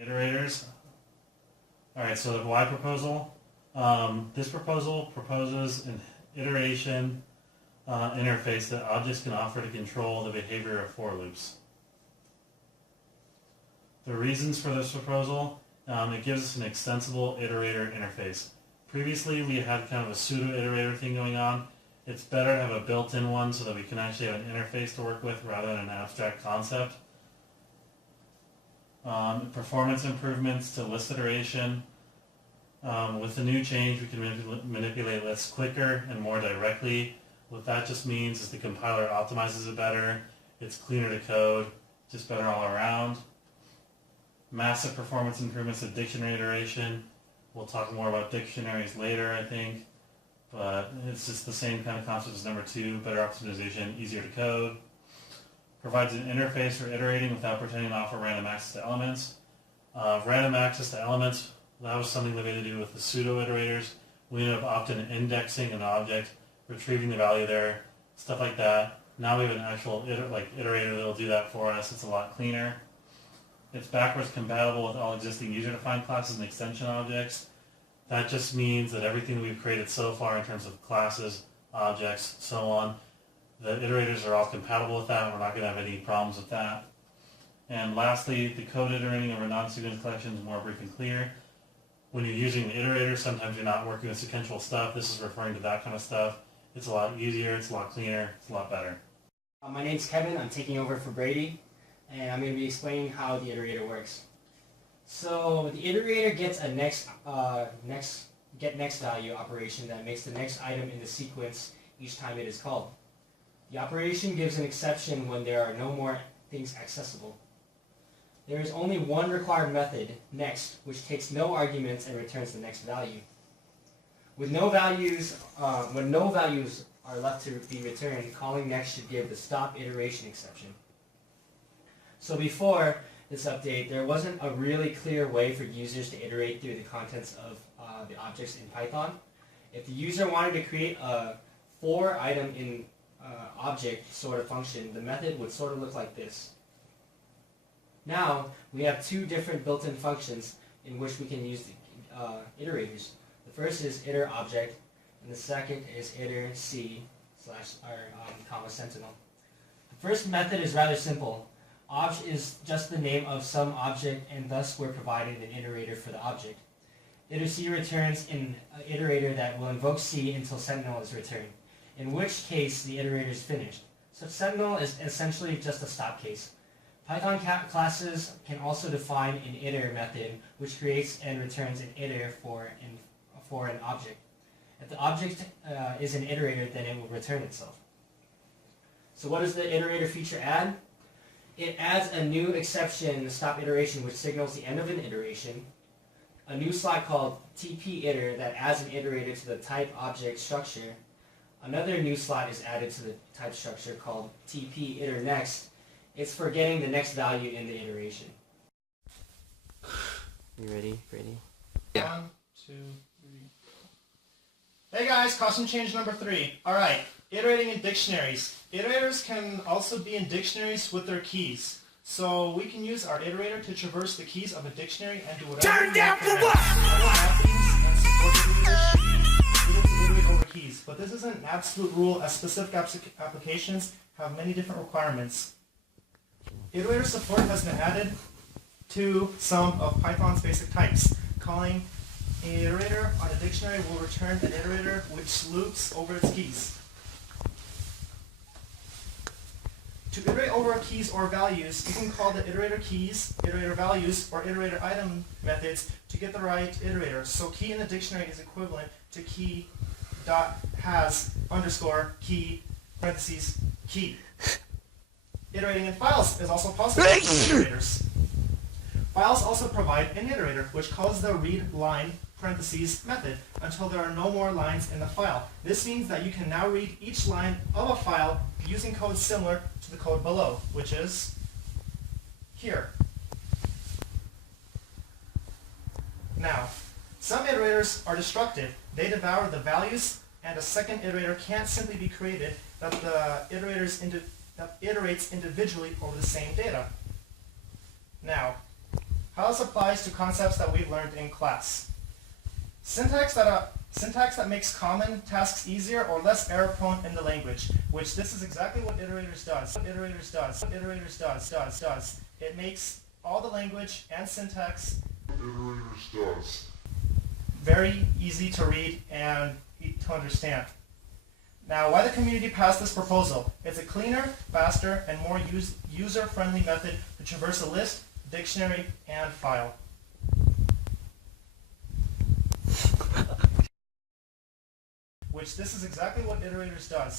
Iterators. Alright, so the Y proposal. This proposal proposes an iteration interface that objects can offer to control the behavior of for loops. The reasons for this proposal, it gives us an extensible iterator interface. Previously we had kind of a pseudo-iterator thing going on. It's better to have a built-in one so that we can actually have an interface to work with rather than an abstract concept. Performance improvements to list iteration. With the new change, we can manipulate lists quicker and more directly. What that just means is the compiler optimizes it better, it's cleaner to code, just better all around. Massive performance improvements to dictionary iteration. We'll talk more about dictionaries later, I think, but it's just the same kind of concept as number 2, better optimization, easier to code. Provides an interface for iterating without pretending to offer random access to elements. Random access to elements, that was something that we had to do with the pseudo-iterators. We ended up often indexing an object, retrieving the value there, stuff like that. Now we have an actual iterator that will do that for us. It's a lot cleaner. It's backwards compatible with all existing user-defined classes and extension objects. That just means that everything we've created so far in terms of classes, objects, so on, the iterators are all compatible with that. We're not going to have any problems with that. And lastly, the code iterating over non-sequence collection is more brief and clear. When you're using the iterator, sometimes you're not working with sequential stuff. This is referring to that kind of stuff. It's a lot easier, it's a lot cleaner, it's a lot better. My name's Kevin. I'm taking over for Brady, and I'm going to be explaining how the iterator works. So the iterator gets a next value operation that makes the next item in the sequence each time it is called. The operation gives an exception when there are no more things accessible. There is only one required method, next, which takes no arguments and returns the next value. With no values, when no values are left to be returned, calling next should give the stop iteration exception. So before this update, there wasn't a really clear way for users to iterate through the contents of the objects in Python. If the user wanted to create a for item in object sort of function, the method would sort of look like this. Now we have two different built-in functions in which we can use the iterators. The first is iter object, and the second is iter c comma sentinel. The first method is rather simple. Obj is just the name of some object, and thus we're providing an iterator for the object. Iter c returns an iterator that will invoke c until sentinel is returned, in which case the iterator is finished. So sentinel is essentially just a stop case. Python classes can also define an iter method, which creates and returns an iter for an object. If the object is an iterator, then it will return itself. So what does the iterator feature add? It adds a new exception, the stop iteration, which signals the end of an iteration, a new slot called TP-iter that adds an iterator to the type object structure. Another new slot is added to the type structure called TP-iter-next. It's for getting the next value in the iteration. You ready, Brady? Yeah. 1, 2, 3. Hey guys, custom change number 3. Alright, iterating in dictionaries. Iterators can also be in dictionaries with their keys. So we can use our iterator to traverse the keys of a dictionary and do whatever we want. Turn down for keys. But this isn't an absolute rule, as specific applications have many different requirements. Iterator support has been added to some of Python's basic types. Calling an iterator on a dictionary will return an iterator which loops over its keys. To iterate over keys or values, you can call the iterator keys, iterator values, or iterator item methods to get the right iterator. So key in the dictionary is equivalent to key dot has underscore key parentheses key. Iterating in files is also possible with iterators. Files also provide an iterator, which calls the read line parentheses method until there are no more lines in the file. This means that you can now read each line of a file using code similar to the code below, which is here. Now, some iterators are destructive. They devour the values, and a second iterator can't simply be created that iterates individually over the same data. Now, how thus applies to concepts that we've learned in class. Syntax that makes common tasks easier or less error-prone in the language, which this is exactly what Iterators does. It makes all the language and syntax very easy to read and to understand. Now, why the community passed this proposal? It's a cleaner, faster, and more user-friendly method to traverse a list, dictionary, and file. Which this is exactly what Iterators does.